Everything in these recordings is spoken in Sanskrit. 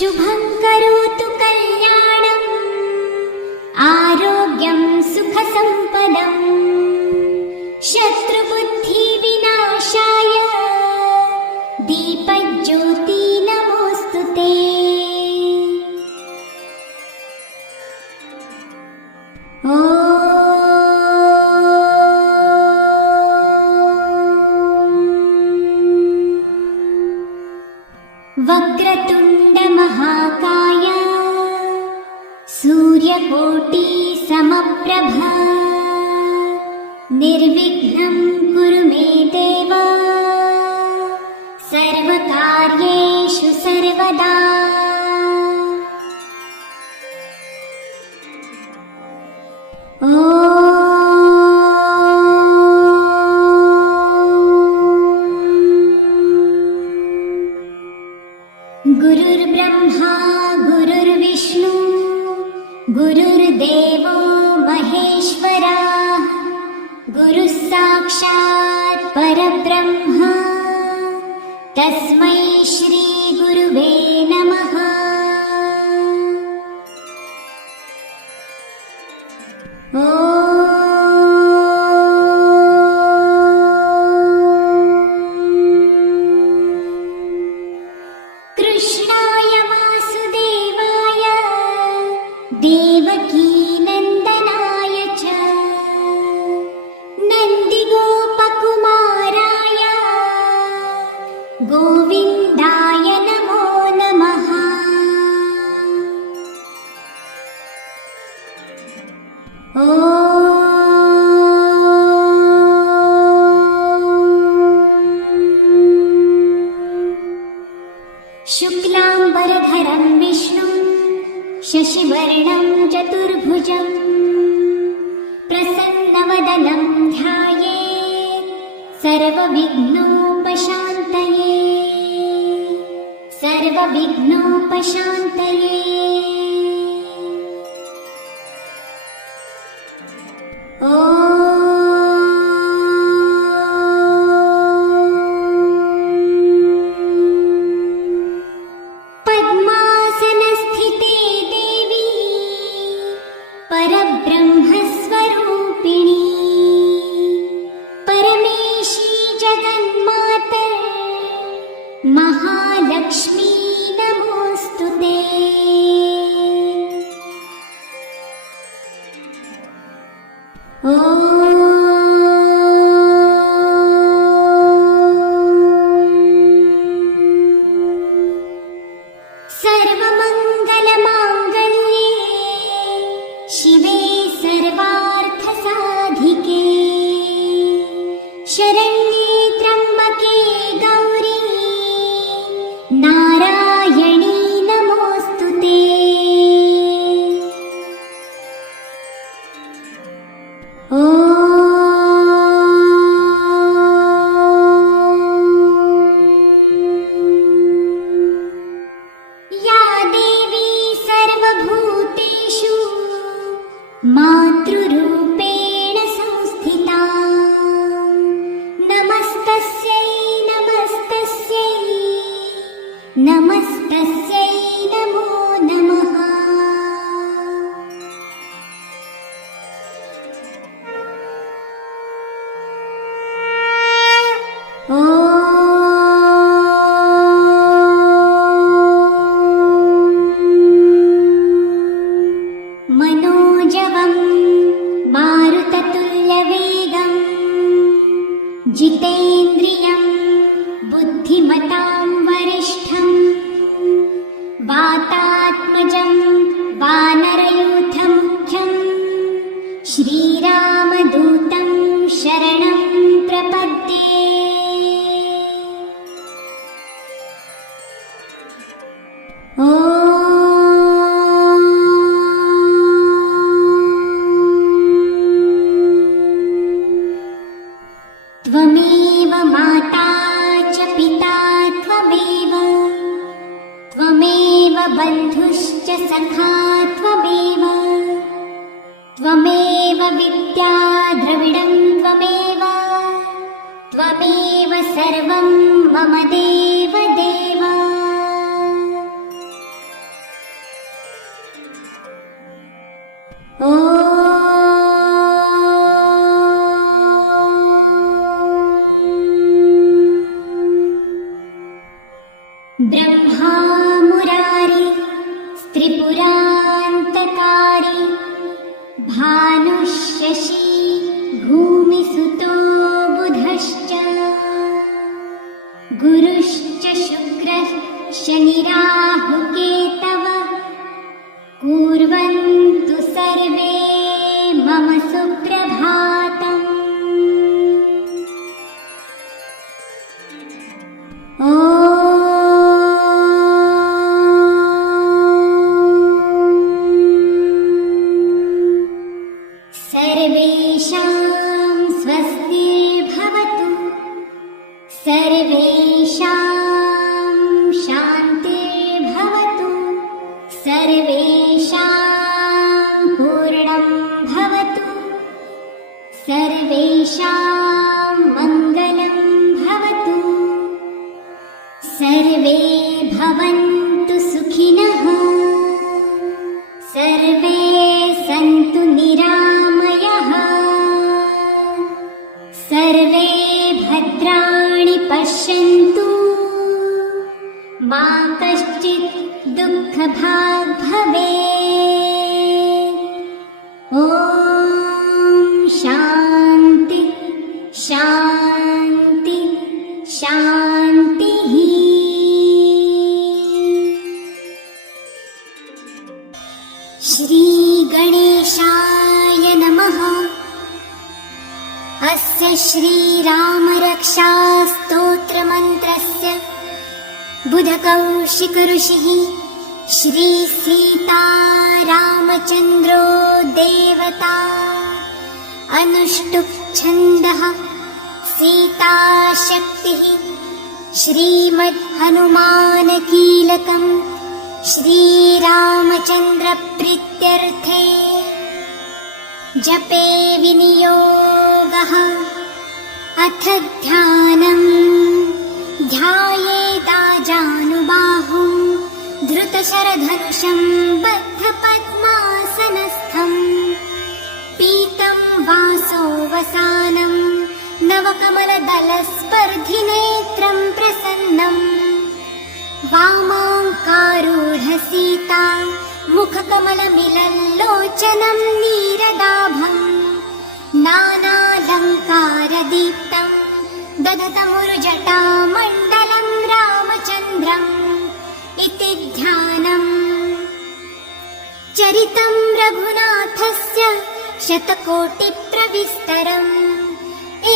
शुभं करोतु कल्याणम् आरोग्यं सुखसम्पदम् शत्रुबुद्धिविनाशाय दीपज्योति नमोऽस्तुते। वक्रतुण्ड महाकाय सूर्यकोटि समप्रभा निर्विघ्नं कुरु मे देव सर्वकार्येषु सर्वदा। गुरुर्ब्रह्मा गुरुर्विष्णु गुरुर्देवो महेश्वरा गुरुः साक्षात् परब्रह्म तस्मै श्री गुरुवे नमः। कृष्णाय वासुदेवाय देवकीनन्दनाय च नन्दिगोपकुमाराय गोविन्दाय नमो नमः। शुक्लाम्बरधरं विष्णुं शशिवर्णं चतुर्भुजं प्रसन्नवदनं ध्यायेत् सर्वविघ्नोपशान्तये सर्वविघ्नोपशान्तये। पद्मासनस्थिते देवी परब्रह्मस्वरूपिणी परमेशी जगन्मातर् महालक्ष्मी नमोऽस्तुते। सर्वमङ्गलमाङ्गल्ये शिवे सर्वार्थसाधिके शरण्ये त्र्यम्बके गौरी नारायणी नमोऽस्तुते। मातृरूपेण संस्थिता नमस्तस्यै नमस्तस्यै नमस्तस्यै नमो नमः। मनोजवं मारुततुल्यवेगं जितेन्द्रियं बुद्धिमतां वरिष्ठं वातात्मजं वानरयूथमुख्यं श्रीरामदूतं शरणं प्रपद्ये। त्वमेव माता च पिता त्वमेव त्वमेव बन्धुश्च सखा त्वमेव त्वमेव विद्या द्रविडं त्वमेव त्वमेव सर्वं मम देव देव। त्रिपुरान्तकारी भानुशशी भूमिसुतो बुधश्च गुरुश्च शुक्रः शनिराहुकेतवः कुर्वन्तु सर्वे मम सुप्रभातम्। सर्वेषां स्वस्तिर्भवतु, सर्वेषां शान्तिर्भवतु, सर्वेषां पूर्णं भवतु, सर्वेषां मङ्गलं भवतु, सर्वे भवन्तु सुखिनः, सर्वे सन्तु निरामयः, सर्वे भद्राणि पश्यन्तु, मा कश्चित् दुःखभाग् भवेत्। ॐ शान्ति शान्ति शान्तिः। श्रीगणेशाय नमः। अस्य श्रीरामरक्षास्तोत्रमन्त्रस्य बुधकौशिकऋषिः श्रीसीतारामचन्द्रो देवता अनुष्टुप् छन्दः सीताशक्तिः श्रीमद्हनुमानकीलकम् श्रीरामचन्द्रप्रीत्यर्थे जपे विनियोगः। अथ ध्यानम् ध्यायेदाजानुबाहुं धृतशरधनुषं बद्धपद्मासनस्थं पीतं वासोऽवसानं नवकमलदलस्पर्धिनेत्रं प्रसन्नम् वामाङ्कारूढसीता मुखकमलमिलल्लोचनं नीरदाभम् नानालङ्कारदीप्तं दधतमुरुजटामण्डलं रामचन्द्रम् इति ध्यानम्। चरितं रघुनाथस्य शतकोटिप्रविस्तरम्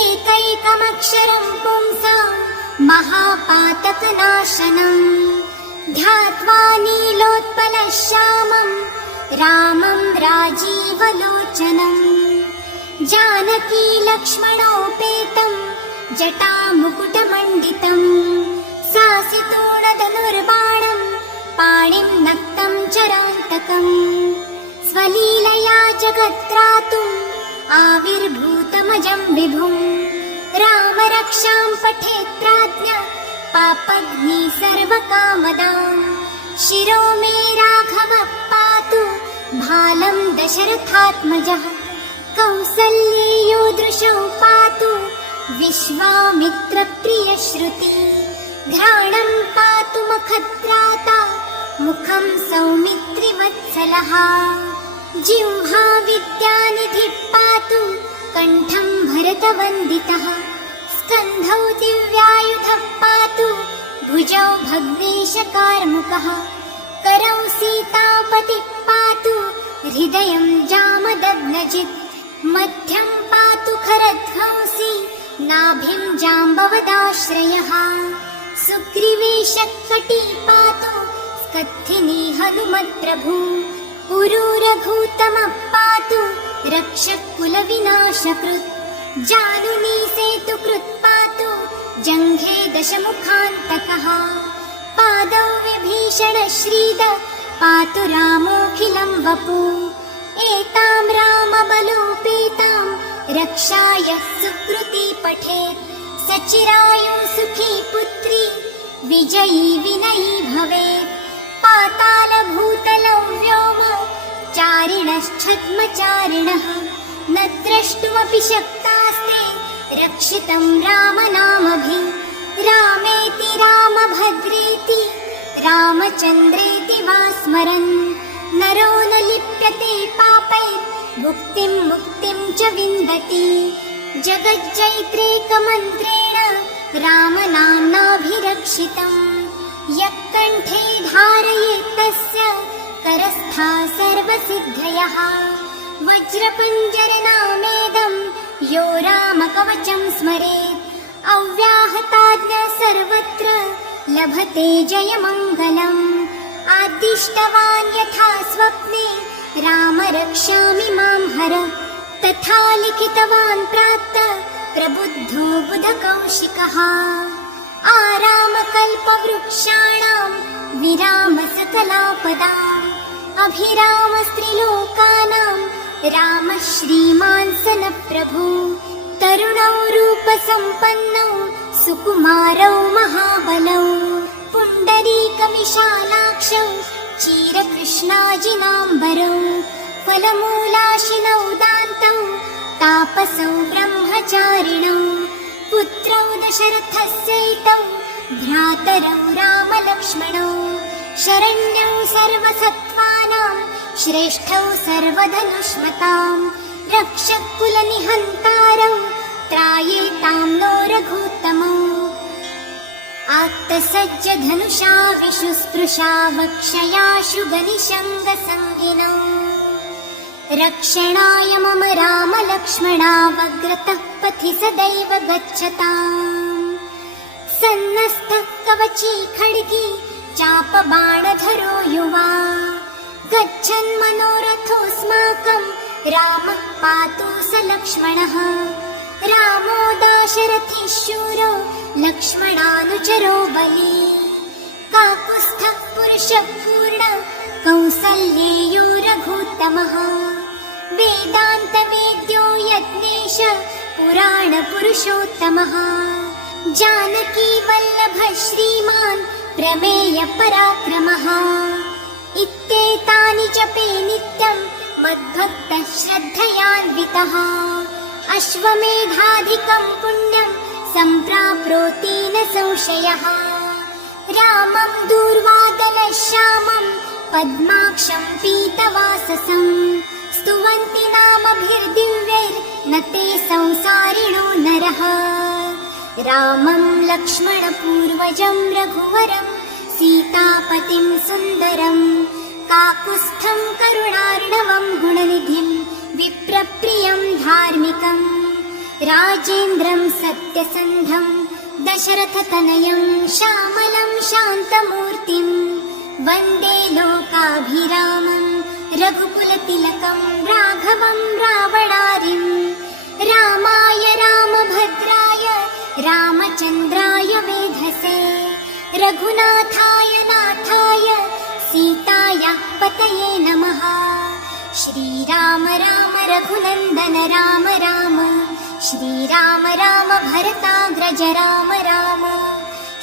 एकैकमक्षरं पुंसां महापातकनाशनम् ध्यात्वा नीलोत्पलश्यामं रामं राजीवलोचनम् जानकी लक्ष्मणोपेतं जटामुकुटमण्डितम् सासितोणधनुर्बाणं पाणिं नक्तं चरान्तकम् स्वलीलया जगत्त्रातुम् आविर्भूतमजं विभुम् रामरक्षां पठेत् प्राज्ञा पापग्नि सर्वकामदाम् शिरो मे राघवः पातु भालं दशरथात्मजः कौसल्येयो दृशौ पातु विश्वामित्रप्रियश्रुति घ्राणं पातु मखत्राता मुखं सौमित्रिवत्सलः जिह्वा विद्यानिधिः पातु कण्ठं भरतवन्दितः स्कन्धौ दिव्यायुधः पातु भुजौ भग्नेशकार्मुकः करौ सीतापतिः पातु हृदयं जामदग्नजित् मध्यं पातु खरध्वंसी नाभिं जाम्बवदाश्रयः सुग्रीवेशकटी पातु स्कन्धिनी हनुमत्प्रभु पुरूरघूतमः पातु रक्षकुलविनाशकृत् जानुनी सेतुकृत् पातु जङ्घे दशमुखान्तकः पादौ विभीषणश्रीद पातु रामोऽखिलं वपु एतां रामबलोपेतां रक्षाय सुकृती पठेत् सचिरायु सुखी पुत्री विजयी विनयी भवेत् पातालभूतलं व्योम चारिणश्छद्मचारिणः न द्रष्टुमपि शक्तास्ते रक्षितं रामनामभिः रामेति रामभद्रेति रामचन्द्रेति वा स्मरन् नरो न लिप्यते पापै भुक्तिं मुक्तिं च विन्दति जगज्जैत्रेकमन्त्रेण रामनाम्नाभिरक्षितम् यः कण्ठे धारयेत् तस्य करस्था सर्वसिद्धयः वज्रपञ्जरनामेदं यो रामकवचं स्मरेत् अव्याहताज्ञा सर्वत्र लभते जयमङ्गलम् आदिष्टवान् यथा स्वप्ने राम रक्षामि मां हर तथा लिखितवान् प्राप्त प्रबुद्धो बुधकौशिकः आरामकल्पवृक्षाणां विराम सकलापदाम् अभिरामस्त्रिलोकानां राम श्रीमान् सनप्रभु तरुणौ रूपसम्पन्नौ सुकुमारौ महाबलौ पुण्डरीकविशालाक्षौ चीरकृष्णाजिनाम्बरौ फलमूलाशिनौ दान्तौ तापसौ ब्रह्मचारिणौ पुत्रौ दशरथस्यैतौ भ्रातरौ रामलक्ष्मणौ शरण्यौ सर्वसत्त्वानां श्रेष्ठौ सर्वधनुष्मतां रक्षकुलनिहन्तारौ त्रायेतां नो रघुत्तमौ आत्तसज्जधनुषा विशुस्पृशा वक्षयाशु गनिशङ्गसङ्गिनौ रक्षणाय मम रामलक्ष्मणावग्रतः पथि सदैव गच्छताम् सन्नस्तः कवची खड्गी चापबाणधरो युवा गच्छन् मनोरथोऽस्माकं रामः पातु स लक्ष्मणः रामो दाशरथी शूरो लक्ष्मणानुचरो बली काकुत्स्थः पुरुषः पूर्ण कौसल्येयो रघुत्तमः वेदान्तवेद्यो यज्ञेश पुराणपुरुषोत्तमः जानकी वल्लभ श्रीमान् प्रमेय पराक्रमः इत्येतानि जपे नित्यं मद्भक्तः श्रद्धयान्वितः अश्वमेधाधिकं पुण्यं सम्प्राप्नोति न संशयः रामं दूर्वादलश्यामं पद्माक्षं पीतवाससं स्तुवन्ति नामभिर्दिव्यैर्न ते संसारिणो नरः रामं लक्ष्मणपूर्वजं रघुवरं सीतापतिं सुन्दरं काकुत्स्थं करुणार्णवं गुणनिधिं विप्रप्रियं धार्मिकं राजेन्द्रं सत्यसन्धं दशरथतनयं श्यामलं शान्तमूर्तिं वन्दे लोकाभिरामं रघुकुलतिलकं राघवं रावणारिं रामाय रामभद्राय रामचन्द्राय वेधसे रघुनाथाय नाथाय सीतायाः पतये नमः श्रीराम राम रघुनन्दन राम राम श्रीराम राम भरताग्रज राम राम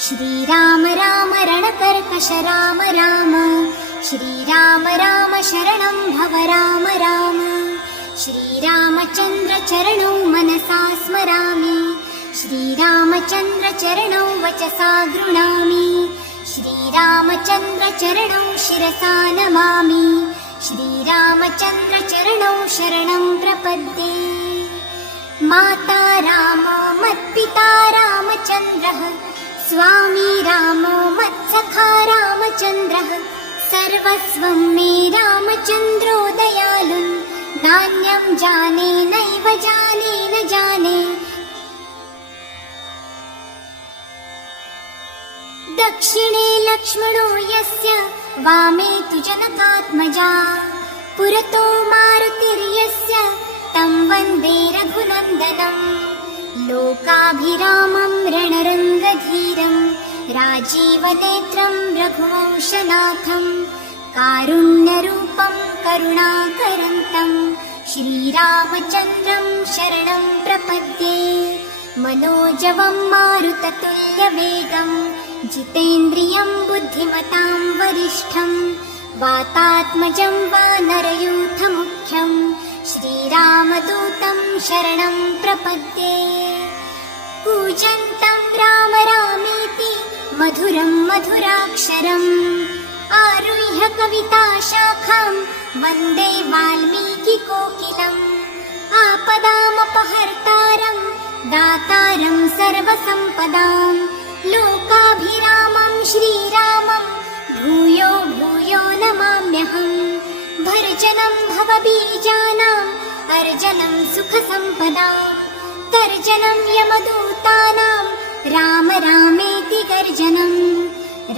श्रीराम राम रणकर्कश राम राम श्रीराम राम शरणं भव राम राम श्रीरामचन्द्र चरणौ मनसा स्मरामि श्रीरामचन्द्र चरणौ वचसा गृह्णामि श्रीरामचन्द्र चरणौ शिरसा नमामि श्रीरामचन्द्र चरणौ शरणं प्रपद्ये माता रामो मत्पिता रामचन्द्रः स्वामी रामो मत्सखा रामचन्द्रः सर्वस्वं मे रामचन्द्रो दयालुः नान्यं जाने नैव जाने न जाने दक्षिणे लक्ष्मणो यस्य वामे तु जनकात्मजा पुरतो मारुतिर्यस्य तं वन्दे रघुनन्दनम् लोकाभिरामं रणरङ्गधीरं राजीवनेत्रं रघुवंशनाथं कारुण्यरूपं करुणाकरन्तं श्रीरामचन्द्रं शरणं प्रपद्ये मनोजवं मारुततुल्यवेगं जितेन्द्रियं बुद्धिमतां वरिष्ठं वातात्मजं वानरयूथमुख्यं श्रीरामदूतं शरणं प्रपद्ये कूजन्तं राम रामेति मधुरं मधुराक्षरम् आरुह्य कविताशाखां वन्दे वाल्मीकिकोकिलम् आपदामपहर्तारं दातारं सर्वसम्पदां लोकाभिरामं श्रीरामं भूयो भूयो नमाम्यहम् भर्जनं भवबीजानाम् अर्जनं सुखसम्पदां तर्जनं यमदूतानां राम रामेति गर्जनम्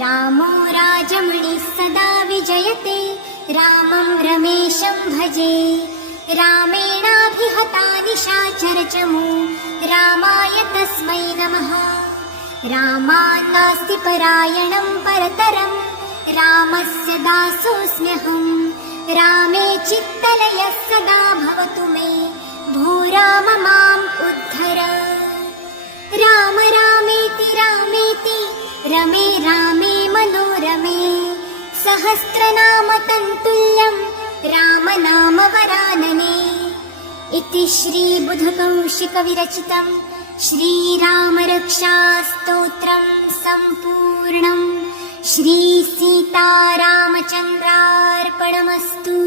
रामो राजमणिः सदा विजयते रामं रमेशं भजे रामेणाभिहता निशाचरचमू रामाय तस्मै नमः रामान्नास्ति परायणं परतरं रामस्य दासोऽस्म्यहम् रामे चित्तलयः सदा भवतु मे भो राम माम् उद्धर राम रामेति रामेति रमे रामे मनोरमे सहस्रनाम तन्तुल्यं राम नाम वरानने इति श्रीबुधकौशिकविरचितं श्रीरामरक्षास्तोत्रं सम्पूर्णम् श्रीसीतारामचन्द्रार्पणमस्तु।